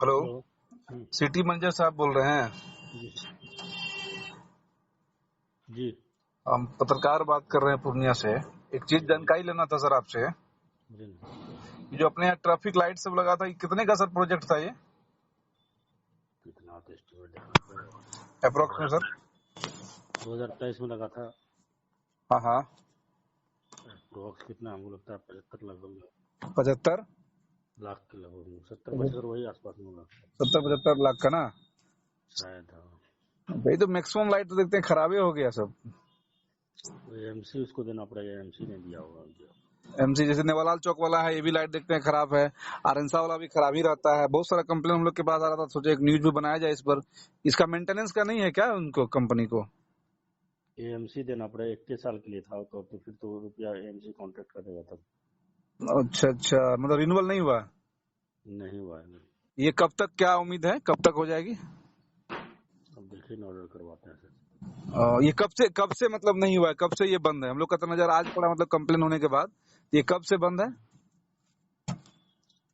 Hello. Hello. City manager साहब बोल रहे हैं? जी जी। हम पत्रकार बात कर रहे हैं पूर्णिया से। एक चीज जानकारी लेना था सर आपसे। जी। ये जो अपने यहाँ ट्रैफिक लाइट सब लगा था, ये कितने का सर प्रोजेक्ट था ये कितना तो एस्टिमेट देखना पड़ेगा। अप्रोक्स में सर? 2023 में लगा था। हाँ हाँ। अप्रोक्स कितना हमको लगता है 75 लगभग 75 लाख के लगभग 70-75 वही आसपास में होगा 70-75 लाख का ना? शायद। हाँ, भाई तो मैक्सिमम लाइट तो देखते हैं खराबे हो गया सब। एमसी उसको देना पड़ेगा, एमसी ने दिया होगा उनको। एमसी जैसे नेवालाल चौक वाला है, ये भी लाइट देखते हैं खराब है। आरंसा वाला भी खराब ही रहता है। बहुत सारा कंप्लेन हम लोग के पास आ रहा था, सोचे एक न्यूज भी बनाया जाए इस पर। इसका मेंटेनेंस का नहीं है क्या उनको, कंपनी को? एमसी देना पड़ेगा, 21 साल के लिए था तो फिर तो रुपया एमसी कॉन्ट्रैक्ट कर देगा तब। अच्छा अच्छा, मतलब रिन्यूअल नहीं हुआ? नहीं हुआ है नहीं। ये कब तक, क्या उम्मीद है कब तक हो जाएगी? अब देखिए ना, ऑर्डर करवाते हैं सर। ये कब से मतलब नहीं हुआ है, कब से ये बंद है? हम लोग का तो नजर आज पड़ा, मतलब कंप्लेन होने के बाद। ये कब से बंद है?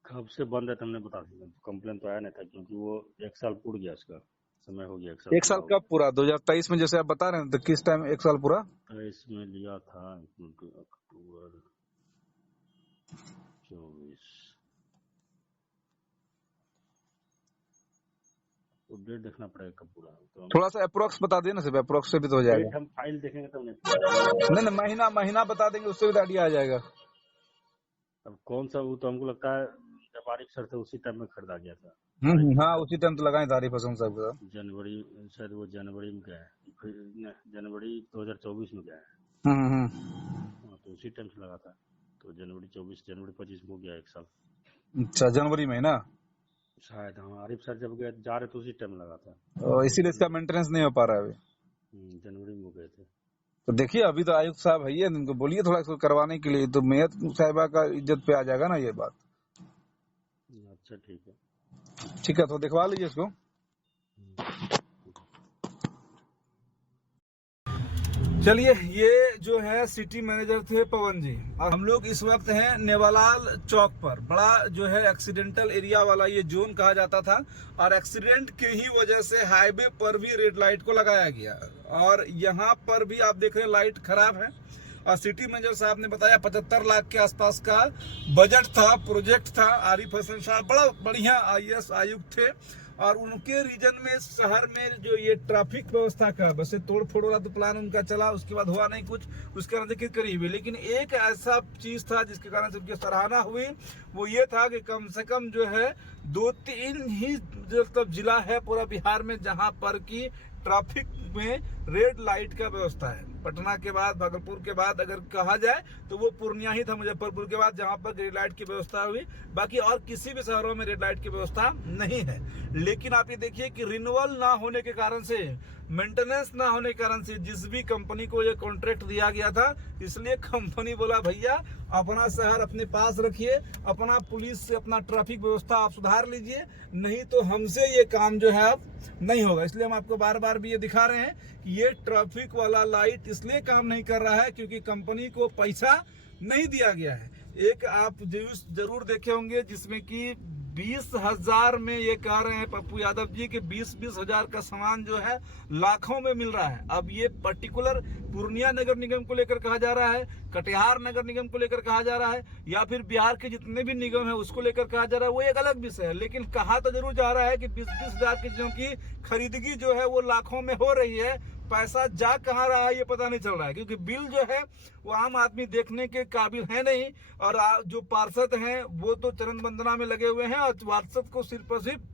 कब से बंद है तो हमने बता दिया, कंप्लेन तो आया नहीं था क्योंकि वो 1 साल पूरा गया, इसका समय हो गया, 1 साल एक पूरा साल हो कब गया। पूरा? 2023 में जैसे आप बता रहे हैं, तो किस टाइम 1 साल पूरा? 23 में लिया था अक्टूबर 24। तो डेट देखना पड़ेगा कब पूरा है तो थोड़ा सा अप्रोक्स बता देना, सिर्फ अप्रोक्स से भी तो हो जाएगा। डेट हम फाइल देखेंगे तब नहीं पता। नहीं नहीं, महीना महीना बता देंगे, उससे भी आइडिया आ जाएगा। अब कौन सा, वो तो हमको लगता है जब आरिफ सर थे उसी टाइम में खरीदा गया था। आरिफ सर हाँ, थे उसी टाइम तो लगाए तारीफ हसन साहब का। जनवरी, शायद वो जनवरी में गया है, फिर जनवरी 2024 में गया है। हाँ, तो उसी टाइम से लगा था। तो जनवरी 24, जनवरी 25 में हो गया 1 साल अच्छा, जनवरी में ना? शायद। हाँ, आरिफ सर जब गए जा रहे तो उसी टाइम लगा था। इसीलिए इसका मेंटेनेंस नहीं हो पा रहा है अभी। जनवरी में वो गए थे। तो देखिए, अभी तो आयुक्त साहब है, इनको बोलिए थोड़ा इसको करवाने के लिए, तो मेयर साहिबा का इज्जत पे आ जाएगा ना ये बात। अच्छा ठीक है। ठीक है, तो दिखवा लीजिए इसको। चलिए, ये जो है सिटी मैनेजर थे पवन जी। और हम लोग इस वक्त हैं नेवालाल चौक पर। बड़ा जो है एक्सीडेंटल एरिया वाला ये जोन कहा जाता था, और एक्सीडेंट की ही वजह से हाईवे पर भी रेड लाइट को लगाया गया। और यहाँ पर भी आप देख रहे हैं लाइट खराब है। और सिटी मैनेजर साहब ने बताया 75 लाख के आसपास का बजट था, प्रोजेक्ट था। आरिफ हसन साहब बड़ा बढ़िया IAS आयुक्त थे, और उनके रीजन में, शहर में जो ये ट्रैफिक व्यवस्था का वैसे तोड़ फोड़ वाला तो प्लान उनका चला, उसके बाद हुआ नहीं कुछ, उसके कारण जिक्र करी हुई। लेकिन एक ऐसा चीज था जिसके कारण से उनकी सराहना हुई, वो ये था कि कम से कम जो है 2-3 ही मतलब जिला है पूरा बिहार में जहां पर की ट्रैफिक में रेड लाइट का व्यवस्था है। पटना के बाद, भागलपुर के बाद अगर कहा जाए तो वो पूर्णिया ही था, मुजफ्फरपुर के बाद, जहां पर रेड लाइट की व्यवस्था हुई। बाकी और किसी भी शहरों में रेड लाइट की व्यवस्था नहीं है। लेकिन आप ये देखिए कि रिन्यूअल ना होने के कारण से, मेंटेनेंस ना होने के कारण से, जिस भी कंपनी को ये कॉन्ट्रैक्ट दिया गया था, इसलिए कंपनी बोला भैया अपना शहर अपने पास रखिए, अपना पुलिस से अपना ट्रैफिक व्यवस्था आप सुधार लीजिए, नहीं तो हमसे ये काम जो है अब नहीं होगा। इसलिए हम आपको बार बार भी ये दिखा रहे हैं कि ये ट्रैफिक वाला लाइट इसलिए काम नहीं कर रहा है क्योंकि कंपनी को पैसा नहीं दिया गया है। एक आप जरूर देखे होंगे जिसमें कि 20,000 में ये कह रहे हैं पप्पू यादव जी कि 20-20 हजार का सामान जो है लाखों में मिल रहा है। अब ये पर्टिकुलर पूर्णिया नगर निगम को लेकर कहा जा रहा है, कटिहार नगर निगम को लेकर कहा जा रहा है, या फिर बिहार के जितने भी निगम है उसको लेकर कहा जा रहा है, वो एक अलग विषय है। लेकिन कहा तो जरूर जा रहा है कि 20-20 हजार की चीजों की खरीदगी जो है वो लाखों में हो रही है। पैसा जा कहाँ रहा है ये पता नहीं चल रहा है, क्योंकि बिल जो है वो आम आदमी देखने के काबिल है नहीं। और जो पार्षद हैं वो तो चरण वंदना में लगे हुए हैं, और पार्षद को सिर्फ और सिर्फ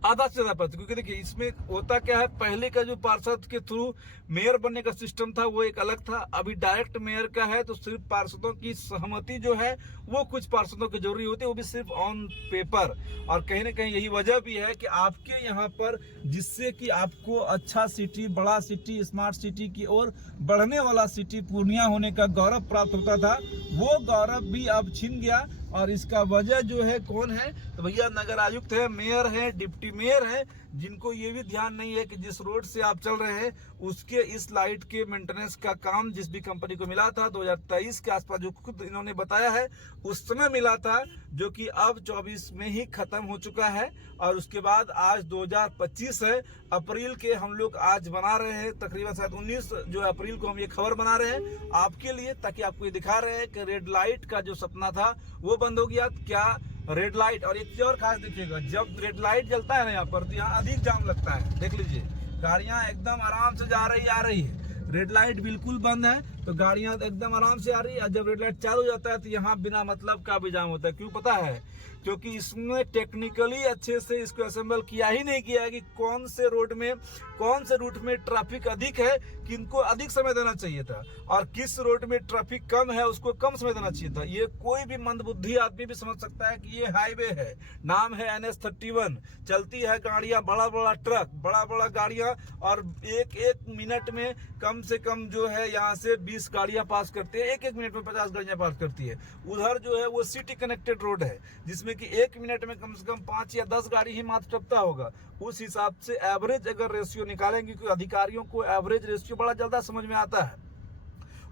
आधा से ज्यादा पद, क्योंकि देखिए इसमें होता क्या है, पहले का जो पार्षद के थ्रू मेयर बनने का सिस्टम था वो एक अलग था। अभी डायरेक्ट मेयर का है, तो सिर्फ पार्षदों की सहमति जो है वो कुछ पार्षदों की जरूरी होती है, वो भी सिर्फ ऑन पेपर। और कहीं ना कहीं यही वजह भी है कि आपके यहाँ पर, जिससे कि आपको अच्छा सिटी, बड़ा सिटी, स्मार्ट सिटी की ओर बढ़ने वाला सिटी पूर्णिया होने का गौरव प्राप्त होता था, वो गौरव भी अब छिन गया। और इसका वजह जो है कौन है, तो भैया नगर आयुक्त है, मेयर है, डिप्टी मेयर है, जिनको ये भी ध्यान नहीं है कि जिस रोड से आप चल रहे हैं उसके इस लाइट के मेंटेनेंस का काम जिस भी कंपनी को मिला था 2023 के आसपास, जो खुद इन्होंने बताया है उस समय मिला था, जो कि अब 24 में ही खत्म हो चुका है। और उसके बाद आज 2025 है, अप्रैल के हम लोग आज बना रहे हैं, तकरीबन शायद 19 जो अप्रैल को हम ये खबर बना रहे हैं आपके लिए, ताकि आपको ये दिखा रहे हैं कि रेड लाइट का जो सपना था वो बंद हो गया। क्या रेड लाइट, और एक चीज और खास देखिएगा, जब रेड लाइट जलता है ना यहाँ पर, तो यहाँ अधिक जाम लगता है। देख लीजिए गाड़ियां एकदम आराम से जा रही आ रही है, रेड लाइट बिल्कुल बंद है तो गाड़ियां एकदम आराम से आ रही है। और जब रेड लाइट चालू हो जाता है तो यहाँ बिना मतलब का भी जाम होता है। क्यों पता है? क्योंकि इसमें टेक्निकली अच्छे से इसको असेंबल किया ही नहीं किया है कि कौन से रोड में, कौन से रूट में ट्रैफिक अधिक है, किनको अधिक समय देना चाहिए था, और किस रोड में ट्रैफिक कम है उसको कम समय देना चाहिए था। ये कोई भी मंदबुद्धि आदमी भी समझ सकता है कि ये हाईवे है, नाम है NH-31, चलती है गाड़ियां, बड़ा बड़ा ट्रक, बड़ा बड़ा गाड़ियां, और एक एक मिनट में कम से कम जो है यहाँ से 20 गाड़ियां पास करती है, एक एक मिनट में 50 गाड़ियां पास करती है। उधर जो है वो सिटी कनेक्टेड रोड है, जिसमें कि एक मिनट में कम से कम 5 या 10 गाड़ी ही मात्र टपता होगा। उस हिसाब से एवरेज अगर रेशियो निकालेंगे, क्योंकि अधिकारियों को एवरेज रेशियो बड़ा ज्यादा समझ में आता है,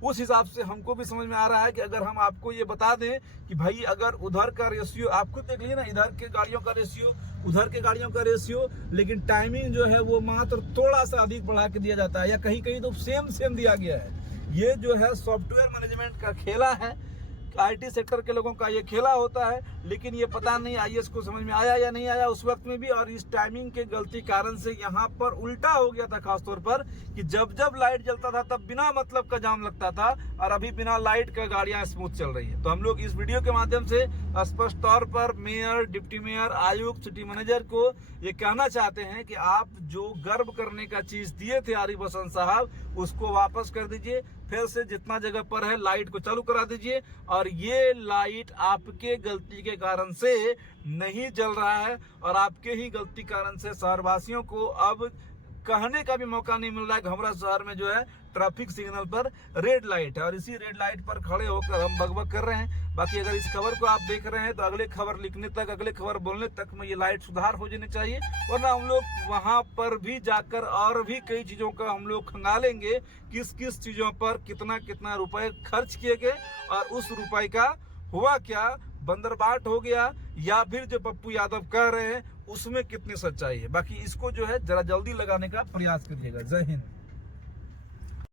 उस हिसाब से हमको भी समझ में आ रहा है कि अगर हम आपको ये बता दें कि भाई अगर उधर का रेशियो, आप खुद देख लीजिए ना, इधर के गाड़ियों का रेशियो, उधर के गाड़ियों का रेशियो, लेकिन टाइमिंग जो है वो मात्र थोड़ा सा अधिक बढ़ा के दिया जाता है, या कहीं कहीं तो सेम दिया गया है। ये जो है सॉफ्टवेयर मैनेजमेंट का खेला है, IT सेक्टर के लोगों का ये खेला होता है। लेकिन ये पता नहीं IAS को समझ में आया या नहीं आया उस वक्त में भी, और इस टाइमिंग के गलती कारण से यहाँ पर उल्टा हो गया था, खासतौर पर कि जब जब लाइट जलता था तब बिना मतलब का जाम लगता था, और अभी बिना लाइट का गाड़ियां स्मूथ चल रही है। तो हम लोग इस वीडियो के माध्यम से स्पष्ट तौर पर मेयर, डिप्टी मेयर, आयुक्त, सिटी मैनेजर को ये कहना चाहते हैं कि आप जो गर्व करने का चीज दिए थे आरिफ हसन साहब, उसको वापस कर दीजिए, फिर से जितना जगह पर है लाइट को चालू करा दीजिए। और ये लाइट आपके गलती के कारण से नहीं जल रहा है, और आपके ही गलती कारण से शहरवासियों को अब कहने का भी मौका नहीं मिल रहा है। घमरा शहर में जो है ट्रैफिक सिग्नल पर रेड लाइट है, और इसी रेड लाइट पर खड़े होकर हम बकबक कर रहे हैं। बाकी अगर इस खबर को आप देख रहे हैं तो अगले खबर लिखने तक, अगले खबर बोलने तक में ये लाइट सुधार हो जानी चाहिए, वरना हम लोग वहां पर भी जाकर और भी कई चीजों का हम लोग खंगालेंगे, किस किस चीजों पर कितना कितना रुपए खर्च किए गए, और उस रुपए का हुआ क्या, बंदरबाट हो गया, या फिर जो पप्पू यादव कह रहे हैं उसमें कितनी सच्चाई है। बाकी इसको जो है जरा जल्दी लगाने का प्रयास करिएगा। जय हिंद।